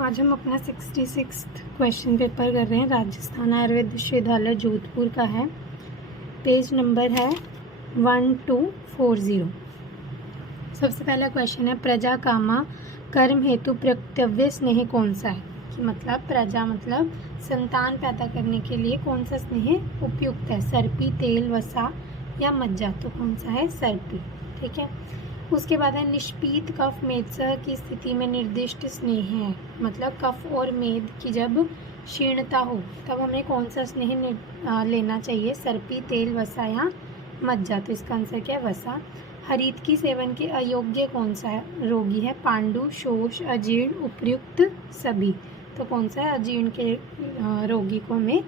आज हम अपना 66 क्वेश्चन पेपर कर रहे हैं। राजस्थान आयुर्वेद विश्वविद्यालय जोधपुर का है। पेज नंबर है 1240। सबसे पहला क्वेश्चन है, प्रजा कामा कर्म हेतु प्रत्यव्य स्नेह कौन सा है? कि मतलब प्रजा मतलब संतान पैदा करने के लिए कौन सा स्नेह उपयुक्त है? सर्पी, तेल, वसा या मज्जा? तो कौन सा है? सर्पी। ठीक है। उसके बाद है, निष्पीत कफ मेदसह की स्थिति में निर्दिष्ट स्नेह है। मतलब कफ और मेद की जब क्षीणता हो तब हमें कौन सा स्नेह लेना चाहिए? सर्पी, तेल, वसा या मज्जा? तो इसका आंसर क्या है? वसा। हरित की सेवन के अयोग्य कौन सा है? रोगी है। पांडु, शोष, अजीर्ण, उपर्युक्त सभी? तो कौन सा है? अजीर्ण के रोगी को हमें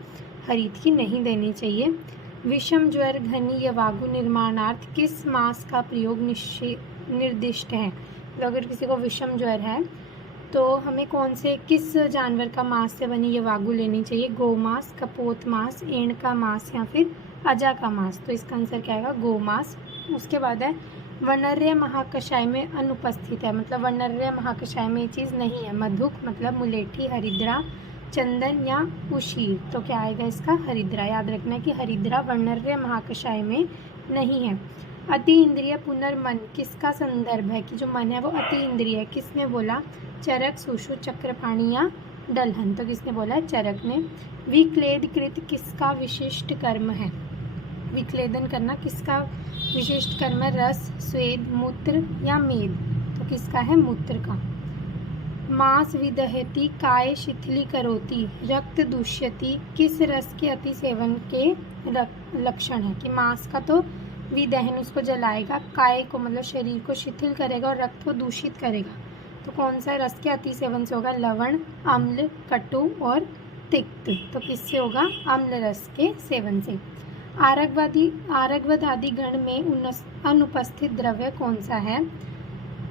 हरित की नहीं देनी चाहिए। विषम ज्वर घनी या वागु निर्माणार्थ किस मांस का प्रयोग निर्दिष्ट है? तो अगर किसी को विषम ज्वर है तो हमें कौन से किस जानवर का मांस से बनी ये वागु लेनी चाहिए? गोमांस, कपोत मांस, एंड का मांस या फिर अजा का मांस? तो इसका आंसर क्या आएगा? गोमांस। उसके बाद है, वनर्य महाकषाय में अनुपस्थित है। मतलब वनर्य महाकषाय में ये चीज़ नहीं है। मधुक मतलब मुलेठी, हरिद्रा, चंदन या उशीर? तो क्या आएगा इसका? हरिद्रा। याद रखना है कि हरिद्रा वर्णर्य महाकषाय में नहीं है। अति इंद्रिय पुनर्मन किसका संदर्भ है? कि जो मन है वो अति इंद्रिय है। किसने बोला? चरक, सुषु, चक्रपाणी या दलहन? तो किसने बोला है? चरक ने। विक्लेद कृत किसका विशिष्ट कर्म है? विक्लेदन करना किसका विशिष्ट कर्म है? रस, स्वेद, मूत्र या मेद? तो किसका है? मूत्र का। मांस विदहति, काय शिथिली करोति, रक्त दूष्यति किस रस के अति सेवन के लक्षण है? कि मांस का तो विदहन उसको जलाएगा, काय को मतलब शरीर को शिथिल करेगा और रक्त को दूषित करेगा। तो कौन सा रस के अति सेवन से होगा? लवण, अम्ल, कटु और तिक्त? तो किससे होगा? अम्ल रस के सेवन से। आरगवद आदि गण में अनुपस्थित द्रव्य कौन सा है?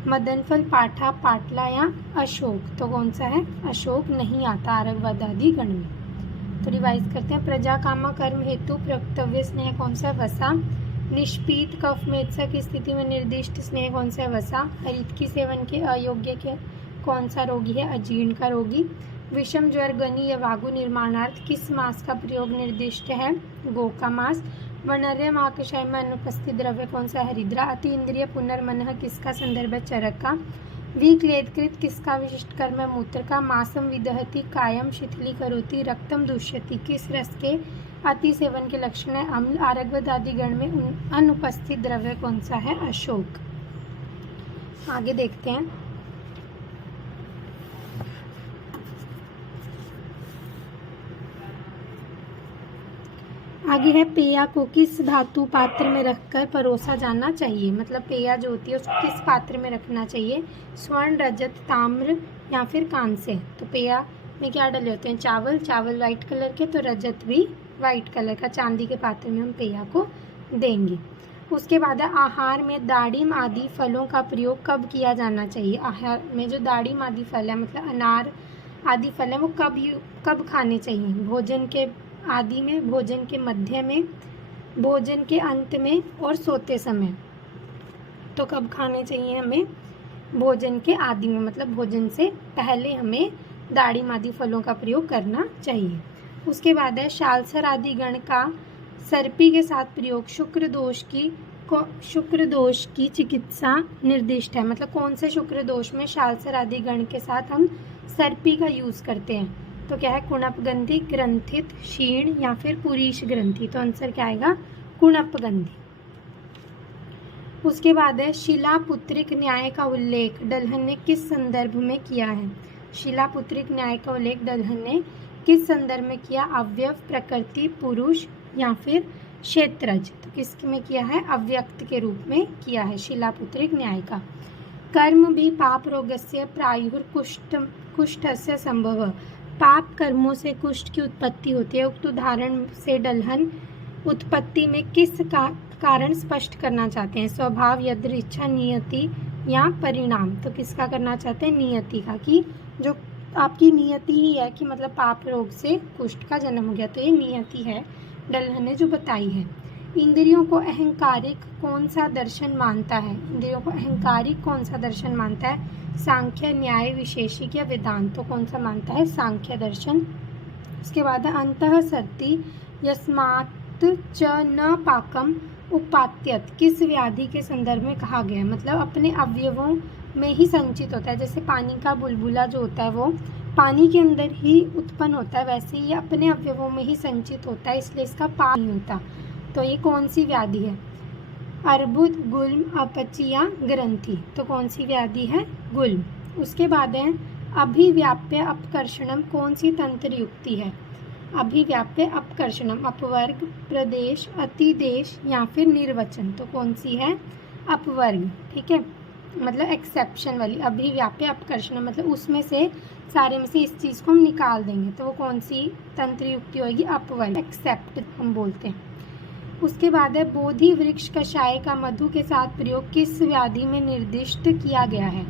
मदनफल, पाठा, पाटला या अशोक? तो कौन सा है? अशोक नहीं आता आरगवद आदि गण में। तो रिवाइज करते हैं। प्रजा कामा कर्म हेतु प्रत्यव्य स्नेह कौन सा है? वसा। निष्पीत कफ मेदसा की स्थिति में निर्दिष्ट स्नेह कौन सा है? वसा। हरित की सेवन के अयोग्य के कौन सा रोगी है? अजीर्ण का रोगी। विषम ज्वर गनी या वागु निर्माणार्थ किस मांस का प्रयोग निर्दिष्ट है? गो का मांस। वनर्य महाकषाय में अनुपस्थित द्रव्य कौन सा? हरिद्रा। अति इंद्रिय पुनर्मन किसका संदर्भ है? चरक का। विक्लेदकृत किसका विशिष्ट कर्म है? मूत्र का। मांसम विदहति, कायम शिथिली करोति, रक्तम दूष्यति किस रस के अति सेवन के लक्षण है? अम्ल। आरगवद आदि गण में अनुपस्थित द्रव्य कौन सा है? अशोक। आगे देखते हैं। आगे है, पेया को किस धातु पात्र में रखकर परोसा जाना चाहिए? मतलब पेया जो होती है उसको किस पात्र में रखना चाहिए? स्वर्ण, रजत, ताम्र या फिर कांस्य? तो पेया में क्या डले होते हैं? चावल। चावल वाइट कलर के, तो रजत भी वाइट कलर का। चांदी के पात्र में हम पेया को देंगे। उसके बाद है, आहार में दाड़िम आदि फलों का प्रयोग कब किया जाना चाहिए? आहार में जो दाड़िम आदि फल है मतलब अनार आदि फल है वो कब खाने चाहिए? भोजन के आदि में, भोजन के मध्य में, भोजन के अंत में और सोते समय? तो कब खाने चाहिए हमें? भोजन के आदि में, मतलब भोजन से पहले हमें दाड़िम आदि फलों का प्रयोग करना चाहिए। उसके बाद है, शालसर आदि गण का सर्पी के साथ प्रयोग शुक्र दोष की चिकित्सा निर्दिष्ट है। मतलब कौन से शुक्र दोष में शालसर आदि गण के साथ हम सर्पी का यूज करते हैं? तो क्या है? कुणपगंधी, ग्रंथित, क्षीण या फिर पुरीश ग्रंथि? तो आंसर क्या आएगा? कुणपगंधी। उसके बाद है, शिलापुत्रिक न्याय का उल्लेख डलहन ने किस संदर्भ में किया है? शिलापुत्रिक न्याय का उल्लेख डलहन ने किस संदर्भ में किया? अव्यव, प्रकृति, पुरुष या फिर क्षेत्रज? तो किसमें किया है? अव्यक्त के रूप में किया है शिलापुत्रिक न्याय का। कर्म भी पाप रोगस्य प्रायुर्कुष्ठस्य संभव। पाप कर्मों से कुष्ठ की उत्पत्ति होती है। उक्त उदाहरण से डलहन उत्पत्ति में किस कारण स्पष्ट करना चाहते हैं? स्वभाव, यदृच्छा, नियति या परिणाम? तो किसका करना चाहते हैं? नियति का। कि जो आपकी नियति ही है कि मतलब पाप रोग से कुष्ठ का जन्म हो गया, तो ये नियति है डलहन ने जो बताई है। इंद्रियों को अहंकारिक कौन सा दर्शन मानता है? इंद्रियों को अहंकारिक कौन सा दर्शन मानता है? सांख्य, न्याय, विशेषिक या वेदांत। तो कौन सा मानता है? सांख्य दर्शन। उसके बाद है अंतः सर्ति यस्मात् च न पाकम उपात्यत, किस व्याधि के संदर्भ में कहा गया है? मतलब अपने अवयवों में ही संचित होता है। जैसे पानी का बुलबुला जो होता है वो पानी के अंदर ही उत्पन्न होता है, वैसे ही अपने अवयवों में ही संचित होता है, इसलिए इसका पाक नहीं होता। तो ये कौन सी व्याधि है? अर्बुद, गुल्म, अपचिया, ग्रंथि। तो कौन सी व्याधि है? गुल्म। उसके बाद है अभिव्याप्य अपकर्षणम, कौन सी तंत्र युक्ति है? अभिव्याप्य अपकर्षणम, अपवर्ग, प्रदेश, अतिदेश या फिर निर्वचन। तो कौन सी है? अपवर्ग। ठीक है, मतलब एक्सेप्शन वाली। अभिव्याप्य अपकर्षणम मतलब उसमें से सारे में से इस चीज़ को हम निकाल देंगे, तो वो कौन सी तंत्र युक्ति होगी? अपवर्ग, एक्सेप्ट हम बोलते हैं। उसके बाद है बोधि वृक्ष कषाय का मधु के साथ प्रयोग किस व्याधि में निर्दिष्ट किया गया है?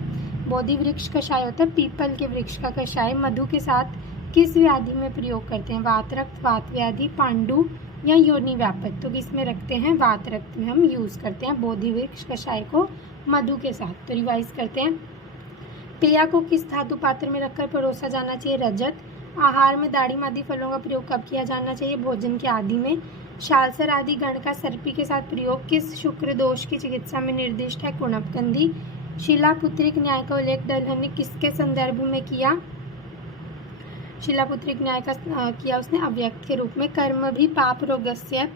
बोधि वृक्ष कषाय होता है पीपल के वृक्ष का कषाय, मधु के साथ किस व्याधि में प्रयोग करते हैं? वात रक्त, वात व्याधि, पांडु या योनि व्यापक। तो किस में रखते हैं? वात रक्त में हम यूज़ करते हैं बोधि वृक्ष कषाय को मधु के साथ। तो रिवाइज करते हैं। पेया को किस धातु पात्र में रखकर परोसा जाना चाहिए? रजत। आहार में दाड़िम आदि फलों का प्रयोग कब किया जाना चाहिए? भोजन के आदि में। शालसर आदि गण का सर्पी के साथ प्रयोग किस शुक्र दोष की चिकित्सा में निर्दिष्ट है? कुणपकंदी। शिलापुत्रिक न्याय का उल्लेख दलहन ने किसके संदर्भ में किया? शिलापुत्रिक न्याय का किया उसने अव्यक्त के रूप में। कर्म भी पाप रोगस्य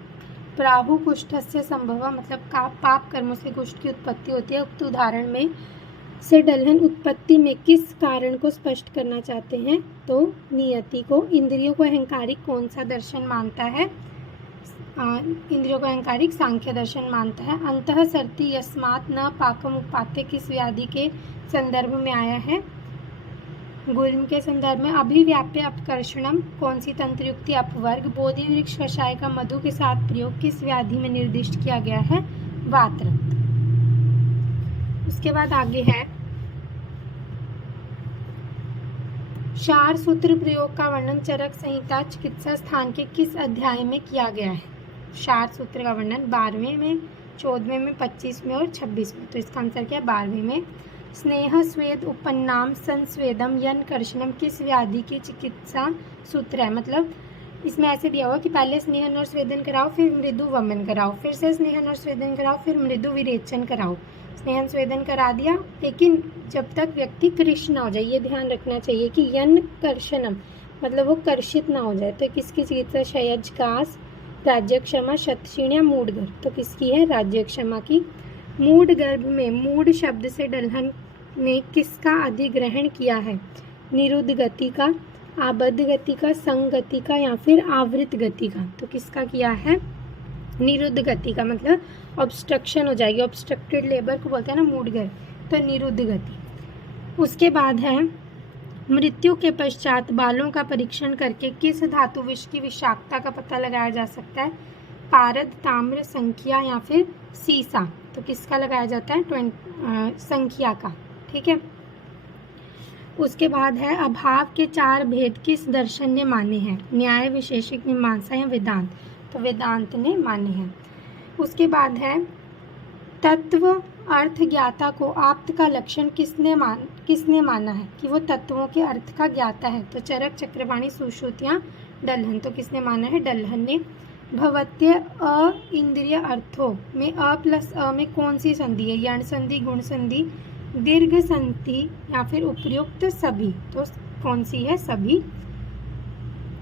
प्राहु कुष्ठस्य संभव, मतलब पाप कर्मों से कुष्ठ की उत्पत्ति होती है। उक्त उदाहरण में से दलहन उत्पत्ति में किस कारण को स्पष्ट करना चाहते हैं? तो नियति को। इंद्रियों को अहंकारिक कौन सा दर्शन मानता है? इंद्रियों को अहंकारिक सांख्य दर्शन मानता है। अंतः सर्ति यस्मात् न पाकम उपात्य किस व्याधि के संदर्भ में आया है? गुल्म के संदर्भ में। अभिव्याप्य अपकर्षणम कौन सी तंत्र युक्ति? अपवर्ग। बोधि वृक्ष कषाय का मधु के साथ प्रयोग किस व्याधि में निर्दिष्ट किया गया है? वात रक्त। उसके बाद आगे है क्षार सूत्र प्रयोग का वर्णन चरक संहिता चिकित्सा स्थान के किस अध्याय में किया गया है? क्षार सूत्र का वर्णन 12वें में, 14वें में, 25 में और 26 में। तो इसका आंसर क्या है? 12वें में। स्नेह स्वेद उपन्नाम संस्वेदम यन कर्षणम किस व्याधि की चिकित्सा सूत्र है? मतलब इसमें ऐसे दिया हुआ कि पहले स्नेहन और स्वेदन कराओ, फिर मृदु वमन कराओ, फिर से स्नेहन और स्वेदन कराओ, फिर मृदु विरेचन कराओ। स्नेहन स्वेदन करा दिया, लेकिन जब तक व्यक्ति कृष्ण ना हो जाए, ये ध्यान रखना चाहिए कि यन कर्षणम मतलब वो कर्षित ना हो जाए। तो किसकी चिकित्सा? शयज कास, राज्यक्षमा, शतक्षीण या मूढ़। तो किसकी है? राज्यक्षमा की। मूढ़ गर्भ में मूढ़ शब्द से दलहन ने किसका अधिग्रहण किया है? निरुद्ध गति का, आबद्ध गति का, संग गति का या फिर आवृत गति का। तो किसका किया है? निरुद्ध गति का, मतलब ऑब्स्ट्रक्शन हो जाएगी, ऑब्स्ट्रक्टेड लेबर को बोलते हैं ना मूढ़ गर्भ, तो निरुद्ध गति। उसके बाद है मृत्यु के पश्चात बालों का परीक्षण करके किस धातु विष की विषाक्तता का पता लगाया जा सकता है? पारद, ताम्र, संख्या या फिर सीसा। तो किसका लगाया जाता है? संख्या का। ठीक है। उसके बाद है अभाव के 4 भेद किस दर्शन ने माने हैं? न्याय, विशेषिक, मीमांसा या वेदांत। तो वेदांत ने माने हैं। उसके बाद है तत्व अर्थ ज्ञाता को आप्त का लक्षण किसने माना है कि वो तत्वों के अर्थ का ज्ञाता है? तो चरक, चक्रपाणी, सुश्रुत या दलहन। तो किसने माना है? दलहन ने। भवत्य अ इंद्रिय अर्थों में अ प्लस अ में कौन सी संधि है? यण संधि, गुण संधि, दीर्घ संधि या फिर उपयुक्त सभी। तो कौन सी है? सभी।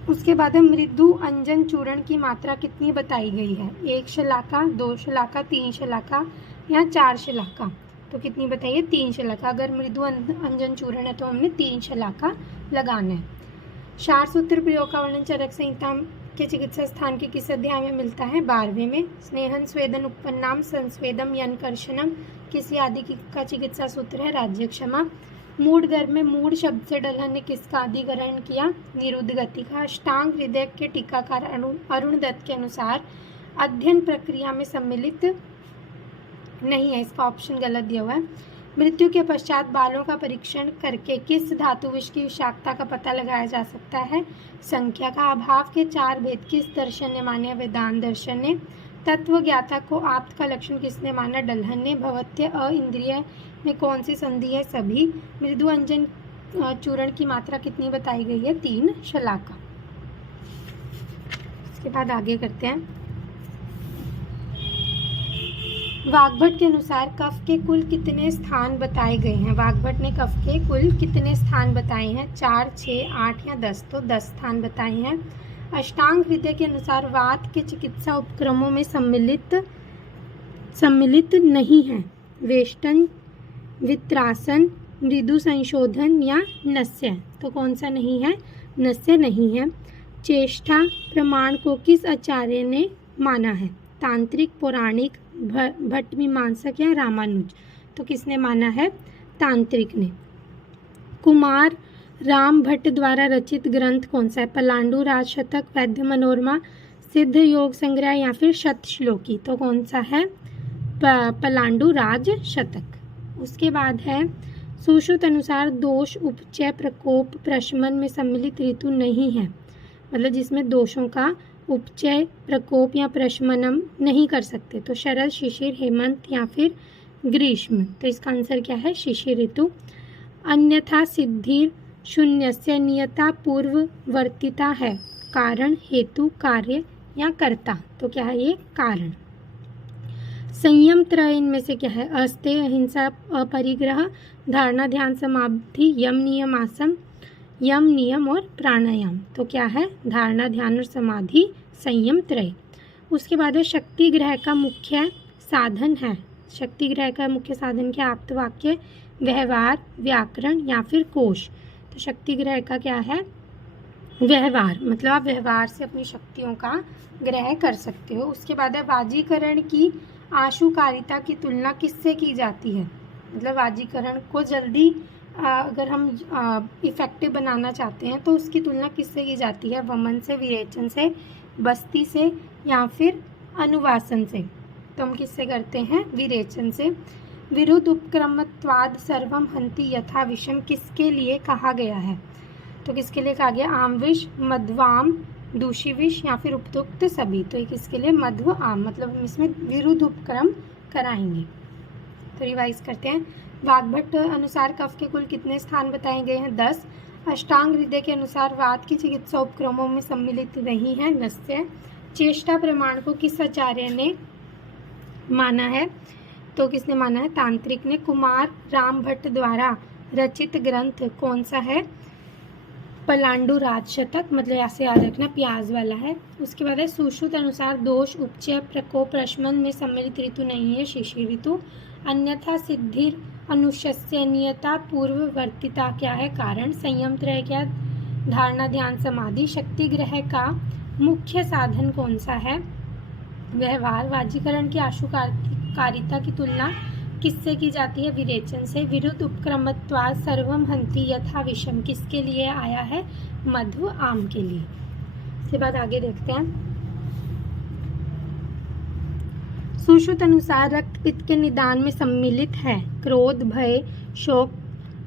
उसके बाद है मृदु अंजन चूर्ण की मात्रा कितनी बताई गई है? 1 शलाका, 2 शलाका, 3 शलाका या 4 शलाका। तो कितनी बताइए? 3 शलाका। अगर मृदु अंजन चूर्ण है तो हमने 3 शलाका लगाना है। क्षार सूत्र प्रयोग का वर्णन चरक संहिता के चिकित्सा स्थान के किस अध्याय में मिलता है? 12वें में। स्नेहन स्वेदन उपन्नाम संस्वेदम यन कर्षणम किस व्याधि का चिकित्सा सूत्र है? राज्यक्षमा। मूढ़ गर्भ में मूढ़ शब्द से दलहन ने किसका अधिग्रहण किया? निरुद्ध गति का। अष्टांग हृदय के टीकाकार अरुण दत्त के अनुसार अध्ययन प्रक्रिया में सम्मिलित नहीं है, इसका ऑप्शन गलत दिया हुआ है। मृत्यु के पश्चात बालों का परीक्षण करके किस धातु विष की विषाक्तता का पता लगाया जा सकता है? संख्या का। अभाव के 4 भेद किस दर्शन ने माने? वेदांत दर्शन ने। तत्व ज्ञाता को आप्त का लक्षण किसने माना? डल्हन ने। भवत्य अ इंद्रिय में कौन सी संधि है? सभी। मृदु अंजन चूर्ण की मात्रा कितनी बताई गई है? 3 शलाका। इसके बाद आगे करते हैं। वाग्भट के अनुसार कफ के कुल कितने स्थान बताए गए हैं? वाग्भट ने कफ के कुल कितने स्थान बताए हैं? 4, 6, 8 या 10? तो 10 स्थान बताए हैं। अष्टांग हृदय के अनुसार वात के चिकित्सा उपक्रमों में सम्मिलित नहीं है। वेष्टन, वित्रासन, मृदु संशोधन या नस्य? तो कौन सा नहीं है? नस्य नहीं है। चेष्टा प्रमाण को किस आचार्य ने माना है? तांत्रिक, पौराणिक, भट्ट मीमांसक या रामानुज? तो किसने माना है? तांत्रिक ने। कुमार राम भट्ट द्वारा रचित ग्रंथ कौन सा है? पलांडु राजशतक, वैद्य मनोरमा, सिद्ध योग संग्रह या फिर शतश्लोकी? तो कौन सा है? पलांडु राजशतक। उसके बाद है सुश्रुत अनुसार दोष, उपचय, प्रकोप, प्रशमन में सम्मिलित ऋतु नहीं है, मतलब जिसमें दोषों का उपचय, प्रकोप या प्रशमनम नहीं कर सकते। तो शरद, शिशिर, हेमंत या फिर ग्रीष्म? तो इसका आंसर क्या है? शिशिर ऋतु। अन्यथा सिद्धिर शून्यस्य नियता पूर्ववर्तिता है। कारण, हेतु, कार्य या कर्ता? तो क्या है ये? कारण। संयम त्रय इनमें से क्या है? अस्तेय, अहिंसा, अपरिग्रह, धारणा, ध्यान, समाधि, यम, नियम, आसन, यम, नियम और प्राणायाम? तो क्या है? धारणा, ध्यान और समाधि, संयम त्रय। उसके बाद है शक्ति ग्रह का मुख्य साधन है। शक्ति ग्रह का मुख्य साधन क्या? आप्त वाक्य, व्यवहार, व्याकरण या फिर कोश? तो शक्ति ग्रह का क्या है? व्यवहार, मतलब आप व्यवहार से अपनी शक्तियों का ग्रह कर सकते हो। उसके बाद है वाजीकरण की आशुकारिता की तुलना किससे की जाती है? मतलब वाजीकरण को जल्दी अगर हम इफ़ेक्टिव बनाना चाहते हैं तो उसकी तुलना किससे की जाती है? वमन से, विरेचन से, बस्ती से या फिर अनुवासन से? तो हम किससे करते हैं? विरेचन से। विरुद्ध उपक्रमत्वाद सर्वम हंति यथा विषम किसके लिए कहा गया है? तो किसके लिए कहा गया? आम विष, मध्वाम, दूषी विष या फिर उपयुक्त सभी? तो ये किसके लिए? मध्व आम, मतलब हम इसमें विरुद्ध उपक्रम कराएंगे। तो रिवाइज करते हैं। वाग्भट अनुसार कफ के कुल कितने स्थान बताए गए हैं? 10। अष्टांग हृदय के अनुसार वात की चिकित्सा उपक्रमों में सम्मिलित नहीं है। नस्य। चेष्टा प्रमाण को किस आचार्य ने माना है? तो किसने माना है? तांत्रिक ने। कुमार राम भट्ट द्वारा रचित ग्रंथ कौन सा है? पलांडु राजशतक, मतलब ऐसे याद रखना, प्याज वाला है। उसके बाद है सुश्रुत अनुसार दोष, उपचय, प्रकोप, प्रशमन में सम्मिलित ऋतु नहीं है। शिशिर ऋतु। अन्यथा सिद्धिर अनुशस्य नियता पूर्ववर्तिता क्या है? कारण। संयम त्रय क्या? धारणा, ध्यान, समाधि। शक्ति ग्रह का मुख्य साधन कौन सा है? व्यवहार। वाजीकरण की आशुकारिता की तुलना किससे की जाती है? विरेचन से। विरुद्ध उपक्रमत्वाद सर्वम हंति यथा विषम किसके लिए आया है? मध्व आम के लिए। इसके बाद आगे देखते हैं। सुश्रुत अनुसार रक्त पित्त के निदान में सम्मिलित है क्रोध, भय, शोक,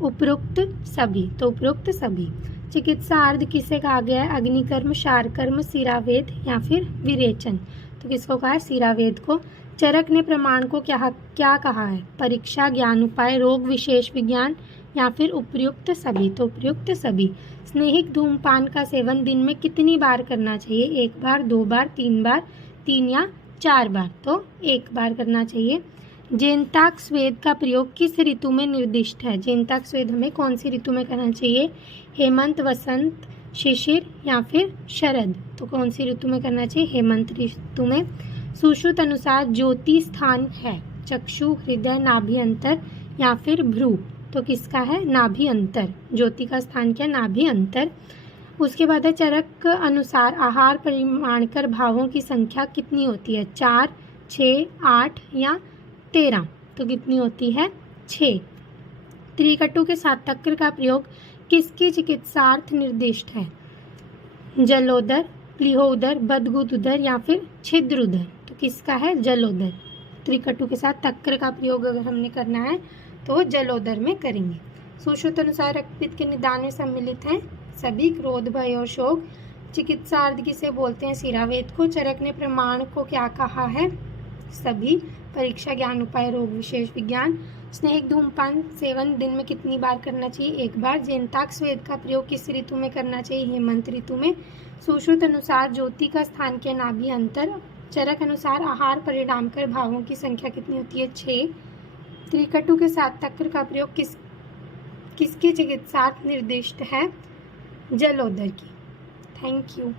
उपरोक्त सभी? तो उपरोक्त सभी। चिकित्सा अर्ध किसे कहा गया है? अग्निकर्म, शारकर्म, सिरावेद या फिर विरेचन? तो किसको कहा है? सिरावेद को। चरक ने प्रमाण को क्या कहा है? परीक्षा, ज्ञान उपाय, रोग विशेष विज्ञान या फिर उपयुक्त सभी? तो उपयुक्त सभी। स्नेहिक धूमपान का सेवन दिन में कितनी बार करना चाहिए? 1 बार, 2 बार, 3 बार, 3 या 4 बार? तो 1 बार करना चाहिए। जेनताक स्वेद का प्रयोग किस ऋतु में निर्दिष्ट है? जेनताक स्वेद हमें कौन सी ऋतु में करना चाहिए? हेमंत, वसंत, शिशिर या फिर शरद? तो कौन सी ऋतु में करना चाहिए? हेमंत ऋतु में। सुश्रुत अनुसार ज्योति स्थान है चक्षु, हृदय, नाभि अंतर या फिर भ्रू? तो किसका है? नाभि अंतर। ज्योति का स्थान क्या? नाभि अंतर। उसके बाद है चरक अनुसार आहार परिमाणकर भावों की संख्या कितनी होती है? 4, 6, 8 या 13? तो कितनी होती है? 6। त्रिकटु के साथ तक्र का प्रयोग किसकी चिकित्सार्थ निर्दिष्ट है? जलोदर, प्लीहोदर, बदगुदुदर या फिर छिद्रुदर? तो किसका है? जलोदर। त्रिकटु के साथ तक्र का प्रयोग अगर हमने करना है तो जलोदर में करेंगे। सुश्रुत अनुसार रक्तपित्त के निदान में सम्मिलित हैं सभी क्रोध, भय और शोक। चिकित्सार्थ किसे बोलते हैं? सिरावेद को। चरक ने प्रमाण को क्या कहा है? सभी। परीक्षा, ज्ञान, उपाय, रोग, विशेष विज्ञान। स्नेहिक धूमपान सेवन दिन में कितनी बार करना चाहिए? 1 बार। जेनताक्स वेद का प्रयोग किस ऋतु में करना चाहिए? हेमंत ऋतु में। सुश्रुत अनुसार ज्योति का स्थान क्या? नाभि अंतर। चरक अनुसार आहार परिणाम कर भावों की संख्या कितनी होती है? 6। त्रिकटु के साथ तक्र का प्रयोग किसके चिकित्सार्थ निर्दिष्ट है? जलोदर की। Thank you.